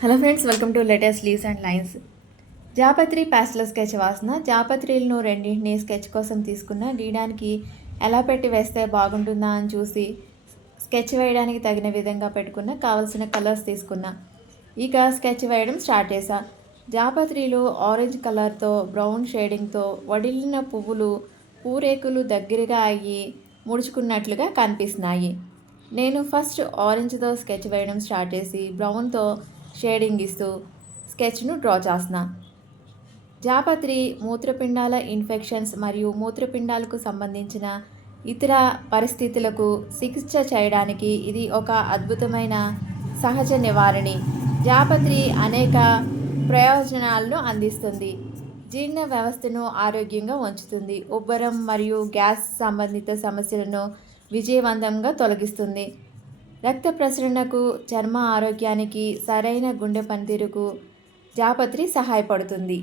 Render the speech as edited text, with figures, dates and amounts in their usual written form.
Hello friends, welcome to latest leaves and lines. జాపత్రి pastel sketch వాసన. జాపత్రిలను రెండింటిని స్కెచ్ కోసం తీసుకున్న. గీయడానికి ఎలా పెట్టి వేస్తే బాగుంటుందా అని చూసి స్కెచ్ వేయడానికి తగిన విధంగా పెట్టుకున్న. కావలసిన కలర్స్ తీసుకున్నా. ఇక స్కెచ్ వేయడం స్టార్ట్ చేశా. జాపత్రిలు ఆరెంజ్ కలర్తో బ్రౌన్ షేడింగ్తో వడిలిన పువ్వులు పూరేకులు దగ్గరగా అయ్యి ముడుచుకున్నట్లుగా కనిపిస్తున్నాయి. నేను ఫస్ట్ ఆరెంజ్తో స్కెచ్ వేయడం స్టార్ట్ చేసి బ్రౌన్తో షేడింగ్ ఇస్తూ స్కెచ్ను డ్రా చేస్తున్నా. జాపత్రి మూత్రపిండాల ఇన్ఫెక్షన్స్ మరియు మూత్రపిండాలకు సంబంధించిన ఇతర పరిస్థితులకు చికిత్స చేయడానికి ఇది ఒక అద్భుతమైన సహజ నివారణి. జాపత్రి అనేక ప్రయోజనాలను అందిస్తుంది. జీర్ణ వ్యవస్థను ఆరోగ్యంగా ఉంచుతుంది. ఉబ్బరం మరియు గ్యాస్ సంబంధిత సమస్యలను విజయవంతంగా తొలగిస్తుంది. రక్త ప్రసరణకు, చర్మ ఆరోగ్యానికి, సరైన గుండె పనితీరుకు జాపత్రి సహాయపడుతుంది.